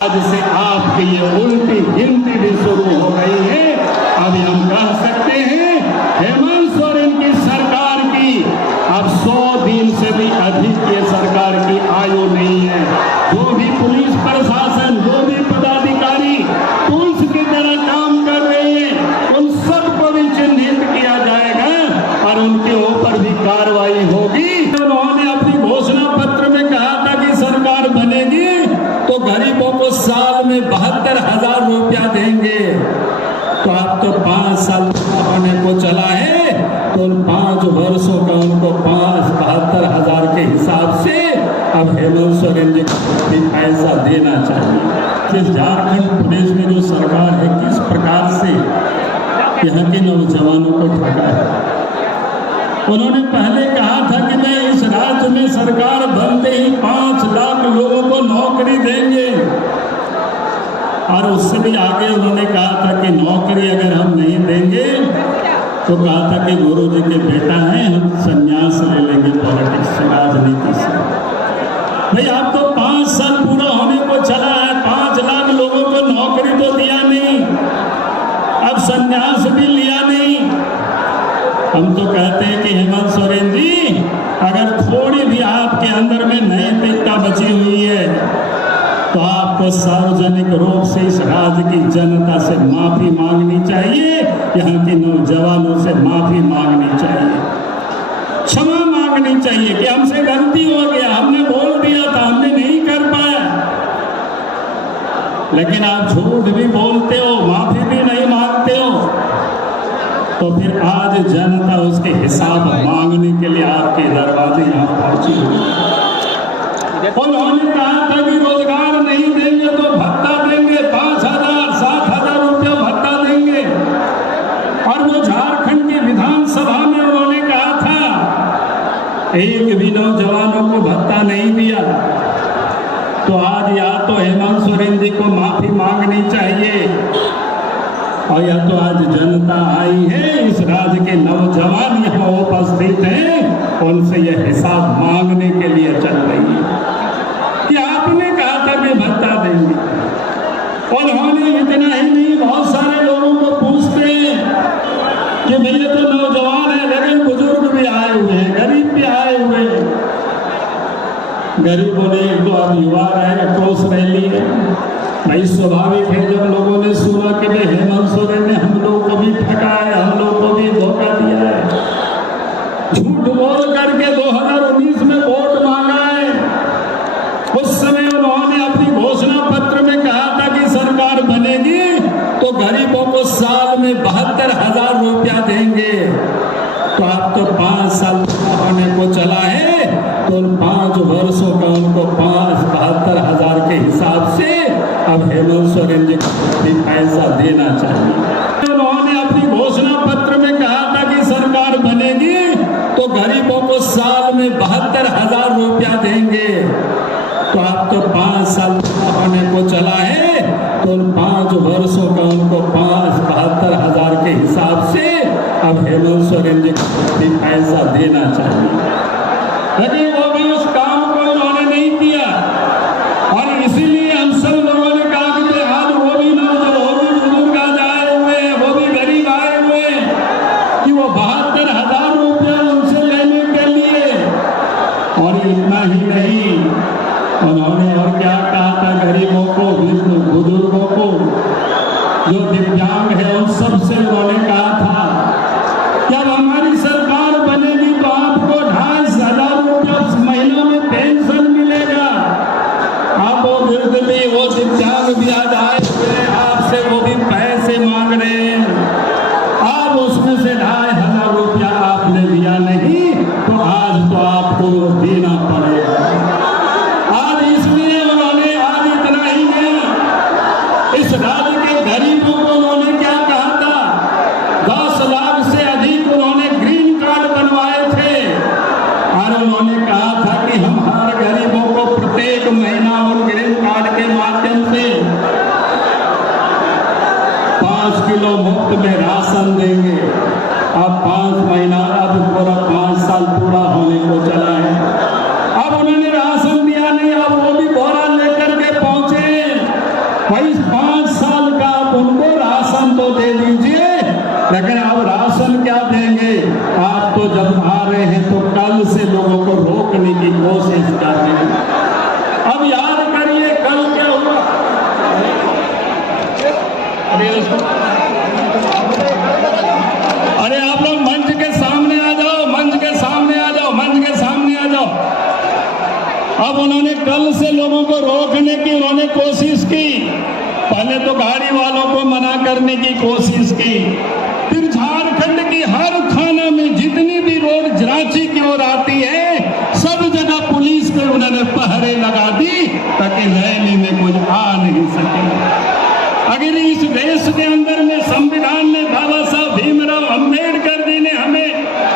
आज से आपकी ये उल्टी गिनती भी शुरू हो गई है। अभी हम कह सकते हैं हेमंत सोरेन की सरकार की अब 100 दिन से भी अधिक ये सरकार की आयु नहीं है। जो भी पुलिस प्रशासन, जो भी पदाधिकारी पुलिस की तरह काम कर रहे हैं, उन सबको भी चिन्हित किया जाएगा और उनके ऊपर भी कार्रवाई होगी। उन्होंने अपनी घोषणा पत्र में कहा था कि सरकार बनेगी तो गरीबों को साल में 72,000 रुपया देंगे। तो अब तो 5 साल होने को चला है, तो उन 5 वर्षों का उनको 72,000 के हिसाब से अब हेमंत सोरेन जी को भी पैसा देना चाहिए। इस झारखंड प्रदेश में जो सरकार है, किस प्रकार से यहाँ के नौजवानों को ठगा है। उन्होंने पहले कहा था कि मैं इस राज्य में सरकार बनते ही 5 लाख लोगों को नौकरी देंगे, और उससे भी आगे उन्होंने कहा था कि नौकरी अगर हम नहीं देंगे तो कहा था कि गुरु जी के बेटा हैं, हम संन्यास ले लेंगे पॉलिटिक्स से, राजनीति से। भाई आप तो 5 साल पूरा होने को चला है, 5 लाख लोगों को नौकरी तो दिया नहीं, अब संन्यास भी लिया नहीं। हम तो कहते हैं कि हेमंत सोरेन जी, अगर थोड़ी भी आपके अंदर में नैतिकता बची हुई है तो आपको सार्वजनिक रूप से इस राज्य की जनता से माफी मांगनी चाहिए, यहाँ के नौजवानों से माफी मांगनी चाहिए, क्षमा मांगनी चाहिए कि हमसे गलती हो गया, हमने बोल दिया था, हमने नहीं कर पाया। लेकिन आप झूठ भी बोलते हो, माफी भी नहीं मांगते हो, तो फिर आज जनता उसके हिसाब मांगने के लिए आपके दरवाजे यहाँ पहुंची हुई। उन्होंने कहा था कि रोजगार नहीं देंगे तो भत्ता देंगे, 5,000 7,000 रुपया भत्ता देंगे। और वो झारखंड की विधानसभा में उन्होंने कहा था, एक भी नौजवानों को भत्ता नहीं दिया। तो आज या तो हेमंत सोरेन जी को माफी मांगनी चाहिए, और या तो आज जनता आई है, इस राज्य के नौजवान यहाँ उपस्थित हैं, उनसे यह हिसाब मांगने के लिए चल रही है कि आपने कहा था कि भत्ता देंगे। उन्होंने इतना ही नहीं, बहुत सारे लोगों को पूछते हैं कि भैया तो नौजवान है लेकिन बुजुर्ग भी आए हुए हैं, गरीब भी आए हुए हैं। गरीबों ने एक दो अब युवा रहे, कोस रैली है, भाई स्वाभाविक है जब लोगों ने सुना कि भाई हेमंत सोरेन ने हम लोग को भी ठगा है, हम लोग को भी धोखा दिया है, झूठ बोल करके 2019 में वोट मांगा है। उस समय उन्होंने अपनी घोषणा पत्र में कहा था कि सरकार बनेगी तो गरीबों को साल में 72,000 रुपया देंगे। तो अब तो 5 साल होने को चला है, तो उन 5 वर्षों का उनको 72,000 के हिसाब से अब हेमंत सोरेन जी को भी पैसा देना चाहिए। उन्होंने अपनी घोषणा पत्र में कहा था कि सरकार बनेगी तो गरीबों को साल में 72,000 रुपया देंगे। तो अब तो 5 साल होने को चला है, तो उन 5 वर्षों का उनको 72,000 के हिसाब से अब हेमंत सोरेन जी को भी पैसा देना चाहिए। लेकिन वो भी उस काम को उन्होंने नहीं किया, और इसीलिए हम सब लोगों ने कहा कि आज वो भी बुजुर्ग आज आए हुए हैं, वो भी गरीब आए हुए हैं कि वो 72,000 रुपया उनसे लेने के लिए। और इतना ही नहीं, उन्होंने और क्या कहा था, गरीबों को, बुजुर्गों को, जो दिव्यांग है उन सबसे उन्होंने कहा था जब हमारी सरकार बनेगी तो आपको 2,500 रुपया महीना में पेंशन मिलेगा। आप वो वृद्ध भी, वो दिव्यांग भी आज आए हुए आपसे, वो भी पैसे मांग रहे हैं, आप उसमें से 2,500 रुपया आपने दिया नहीं, तो आज तो आपको देना पड़ेगा। आज इसलिए उन्होंने, आज इतना ही नहीं, इस राज्य के गरीबों को उन्होंने क्या कहा था, 10 लाख से अधिक उन्होंने ग्रीन कार्ड बनवाए थे, और उन्होंने कहा था कि हम हर गरीबों को प्रत्येक महीना उन ग्रीन कार्ड के माध्यम से 5 किलो मुफ्त में राशन देंगे। अब 5 महीना, अब पूरा 5 साल पूरा होने को चला है, अब उन्होंने राशन दिया नहीं। अब वो भी बोरा लेकर के पहुंचे भाई 5 साल का आप उनको राशन तो दे दीजिए, लेकिन अब राशन क्या देंगे? आप तो जब आ रहे हैं तो कल से लोगों को रोकने की कोशिश कर रहे हैं। अब याद करिए कल क्या हुआ। अरे आप लोग मंच के सामने आ जाओ, मंच के सामने आ जाओ, मंच के सामने आ जाओ। अब उन्होंने कल से लोगों को रोकने की उन्होंने कोशिश की। पहले तो गाड़ी वालों को मना करने की कोशिश की, फिर झारखंड की हर थाना में जितनी भी रोड रांची की ओर आती है सब जगह पुलिस को उन्होंने पहरे लगा दी ताकि रैली में कुछ आ नहीं सके। अगर इस देश के अंदर में संविधान में बाबा साहब भीमराव अंबेडकर जी ने हमें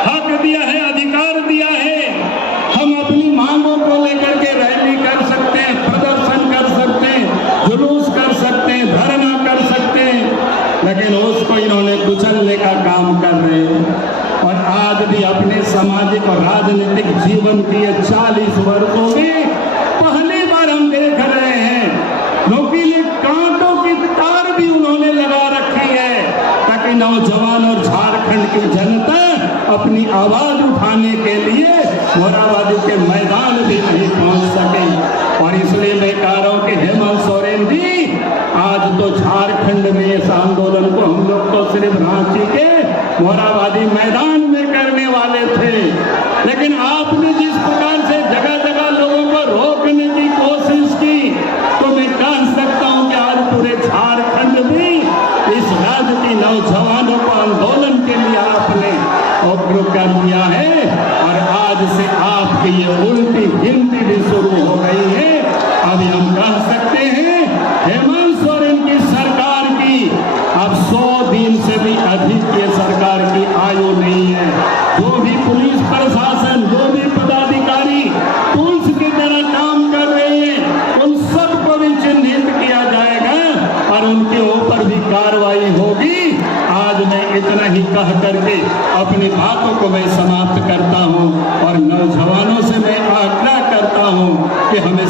हक दिया है, अधिकार दिया है, हम अपनी मांगों को लेकर के रैली कर सकते हैं, प्रदर्शन कर सकते हैं, जुलूस कर सकते हैं, धरना कर सकते हैं, लेकिन उसको इन्होंने कुचलने का काम कर रहे हैं। और आज भी अपने सामाजिक और राजनीतिक जीवन की 40 वर्षों में पहली बार हम देख रहे हैं नोकीले कांटों की तार भी उन्होंने लगा रखी है ताकि नौजवान और झारखंड की जनता अपनी आवाज उठाने के लिए मोराबादी के मैदान भी नहीं पहुंच सके। और इसलिए मैं कह रहा हूं कि हेमंत सोरेन जी, आज तो झारखंड में इस आंदोलन को हम लोग तो सिर्फ रांची के मोराबादी मैदान में करने वाले थे, लेकिन आपने जिस प्रकार से जगह जगह लोगों को रोकने की कोशिश की, तो मैं कह सकता हूं कि आज पूरे झारखंड में इस राज्य की नौजवानों को आंदोलन के लिए आपने उग्र कर दिया है। और आज से आपकी ये उल्टी गिनती भी शुरू हो गई है। अभी हम कह सकते हैं हेमंत सोरेन की सरकार की अब 100 दिन से भी अधिक ये सरकार की आयु नहीं है। जो भी पुलिस प्रशासन, जो भी पदाधिकारी पुलिस की तरह काम कर रहे हैं, उन सबको भी चिन्हित किया जाएगा और उनके ऊपर भी कार्रवाई होगी। आज मैं इतना ही कह करके अपनी बातों को मैं समाप्त करता हूं और नौजवानों से मैं आग्रह करता हूं कि हमें